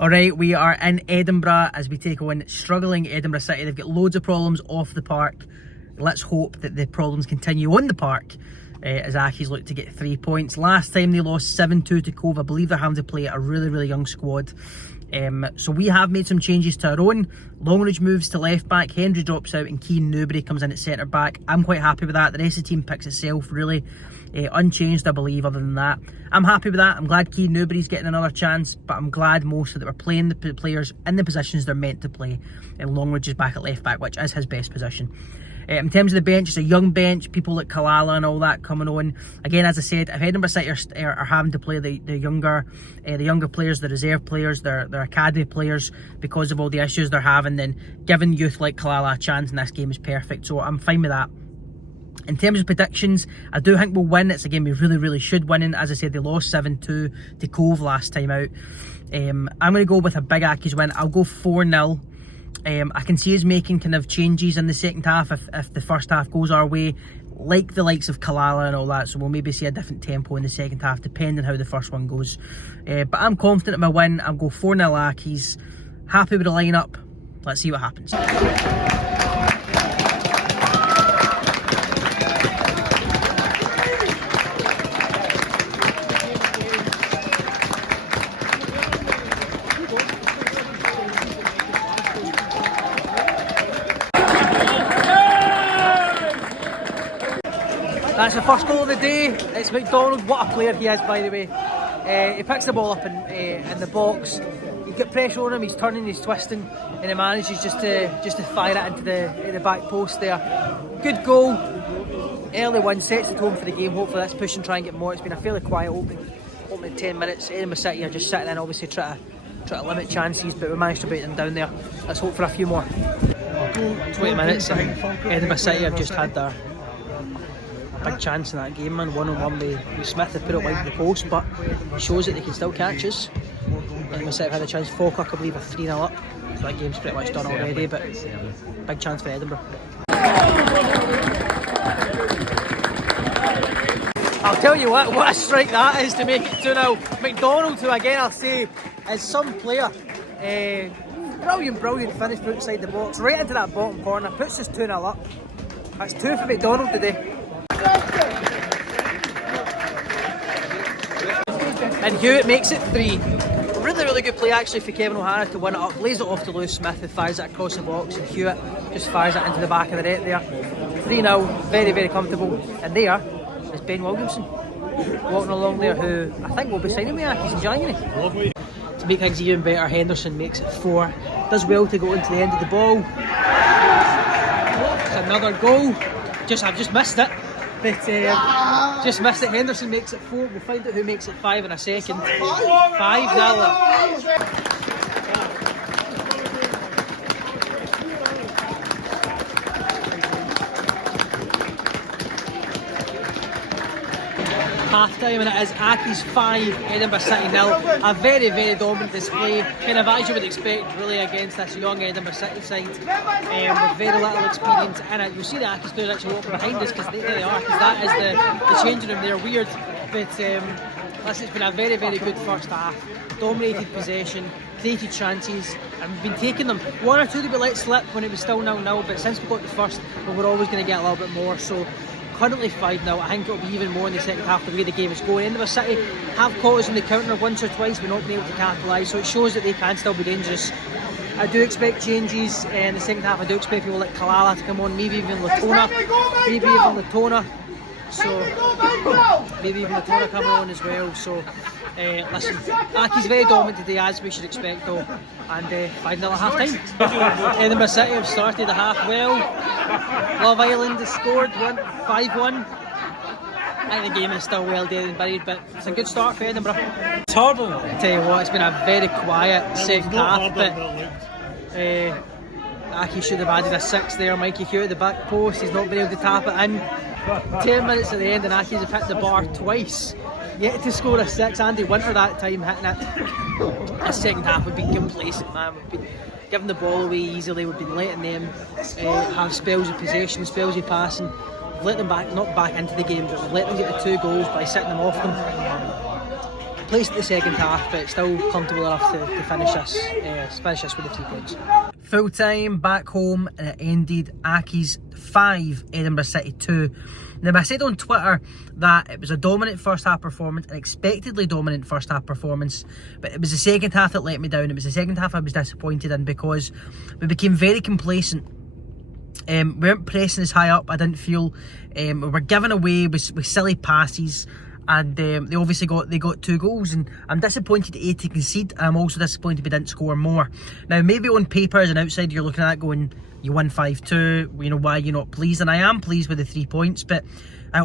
Alright, we are in Edinburgh as we take on struggling Edinburgh City. They've got loads of problems off the park. Let's hope that the problems continue on the park as Accies look to get 3 points. Last time they lost 7-2 to Cove. I believe they're having to play a really young squad. So we have made some changes to our own. Longridge moves to left back, Hendry drops out and Keane Newbury comes in at centre back. I'm quite happy with that. The rest of the team picks itself really. Unchanged I believe other than that. I'm happy with that. I'm glad Keane Newbury's getting another chance, but I'm glad mostly that we're playing the players in the positions they're meant to play. And Longridge is back at left back, which is his best position. In terms of the bench, it's a young bench, people like Kalala and all that coming on. Again, as I said, if Edinburgh City are having to play the younger players, the reserve players, their academy players, because of all the issues they're having, then giving youth like Kalala a chance in this game is perfect. So I'm fine with that. In terms of predictions, I do think we'll win. It's a game we really should win in. As I said, they lost 7-2 to Cove last time out. I'm going to go with a big Accies win. I'll go 4-0. I can see us making kind of changes in the second half if the first half goes our way, like the likes of Kalala and all that, so we'll maybe see a different tempo in the second half depending how the first one goes. But I'm confident in my win. I'll go 4-0 Accies. Happy with the lineup. Let's see what happens. That's the first goal of the day. It's McDonald. What a player he is, by the way. He picks the ball up in the box. You get pressure on him. He's turning, he's twisting, and he manages just to fire it into the back post there. Good goal. Early one sets the tone for the game. Hopefully let's push and try and get more. It's been a fairly quiet opening 10 minutes. Edinburgh City are just sitting in, obviously try to limit chances, but we managed to break them down there. Let's hope for a few more. 20 minutes. Edinburgh City have just had their big chance in that game, man. 1-on-1 with Smith. They put it wide to the post, but it shows that they can still catch us. Edinburgh City have had a chance. Falkirk, I believe, are 3-0 up. So that game's pretty much done already, but big chance for Edinburgh. I'll tell you what a strike that is to make it 2-0. McDonald, who again I'll say is some player. Brilliant finish outside the box, right into that bottom corner, puts us 2-0 up. That's 2 for McDonald today. And Hewitt makes it 3. Really good play actually for Kevin O'Hara to win it up. Lays it off to Lewis Smith, who fires it across the box, and Hewitt just fires it into the back of the net there. 3-0, very comfortable. And there is Ben Williamson walking along there, who I think will be signing with Accies in January. To make things even better, Henderson makes it 4. Does well to go into the end of the ball. It's another goal. I've just missed it. But just missed it. Henderson makes it 4. We'll find out who makes it 5 in a second. 5-0. Half time, and it is Accies 5, Edinburgh City 0. A very dominant display, kind of as you would expect really against this young Edinburgh City side with very little experience in it. You'll see the Accies players actually walking behind us because there they are, because that is the changing room. They're weird, but listen, it's been a very good first half. Dominated possession, created chances, and we've been taking them. 1 or 2 that we let slip when it was still 0-0, but since we got the first, we're always going to get a little bit more. So currently 5-0. I think it'll be even more in the second half the way the game is going. Edinburgh City have caught us in the counter once or twice, but not been able to capitalise, so it shows that they can still be dangerous. I do expect changes in the second half. I do expect people like Kalala to come on, maybe even Latona. So maybe even Latona coming on as well. So listen, Accies very dominant today, as we should expect though, and 5-0 at half time. Edinburgh City have started the half well. Love Island has scored 5-1. I think the game is still well dead and buried, but it's a good start for Edinburgh. It's hard. I tell you what, it's been a very quiet second half, but Accies should have added a 6 there. Mikey Hewitt at the back post, he's not been able to tap it in. 10 minutes at the end and Accies have hit the bar twice, yet to score a 6. Andy Winter that time hitting it. This second half we've been complacent, man. We've been giving the ball away easily, we've been letting them have spells of possession, spells of passing. We've let them not back into the game, but we've let them get the 2 goals by sitting them off them. complacent the second half, but still comfortable enough to finish this with the 3 points. Full time back home, and it ended Accies 5, Edinburgh City 2. Now, I said on Twitter that it was a dominant first half performance, an expectedly dominant first half performance, but it was the second half that let me down. It was the second half I was disappointed in because we became very complacent. We weren't pressing as high up, I didn't feel. We were giving away with silly passes, and they obviously got 2 goals, and I'm disappointed to concede, and I'm also disappointed we didn't score more. Now, maybe on paper as an outsider you're looking at that going, you won 5-2, you know, why are you not pleased? And I am pleased with the 3 points, but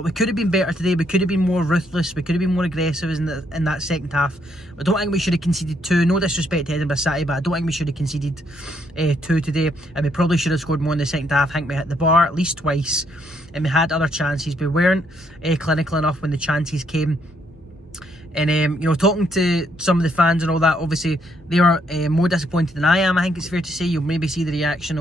we could have been better today. We could have been more ruthless, we could have been more aggressive in that second half. I don't think we should have conceded 2, no disrespect to Edinburgh City, but I don't think we should have conceded 2 today, and we probably should have scored more in the second half. I think we hit the bar at least twice, and we had other chances. We weren't clinical enough when the chances came. And you know, talking to some of the fans and all that, obviously they are more disappointed than I am. I think it's fair to say. You'll maybe see the reaction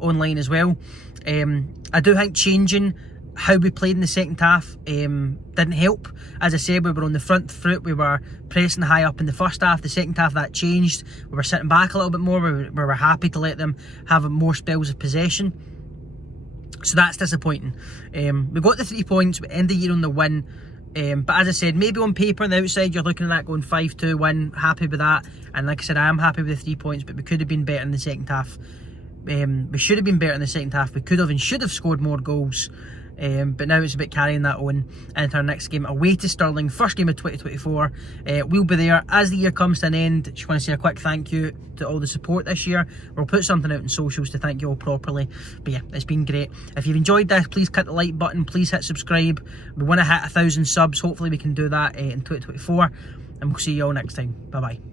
online as well. I do think changing how we played in the second half didn't help. As I said, we were on the front foot, we were pressing high up in the first half. The second half that changed, we were sitting back a little bit more, we were happy to let them have more spells of possession. So that's disappointing. We got the 3 points, we end the year on the win. But as I said, maybe on paper on the outside you're looking at that going 5-2 win, happy with that. And like I said, I am happy with the 3 points, but we could have been better in the second half. We should have been better in the second half. We could have and should have scored more goals. But now it's about carrying that on into our next game away to Stirling, first game of 2024. We'll be there as the year comes to an end. Just want to say a quick thank you to all the support this year. We'll put something out on socials to thank you all properly. But yeah, it's been great. If you've enjoyed this, please click the like button, please hit subscribe. We want to hit 1,000 subs. Hopefully we can do that in 2024, and we'll see you all next time. Bye bye.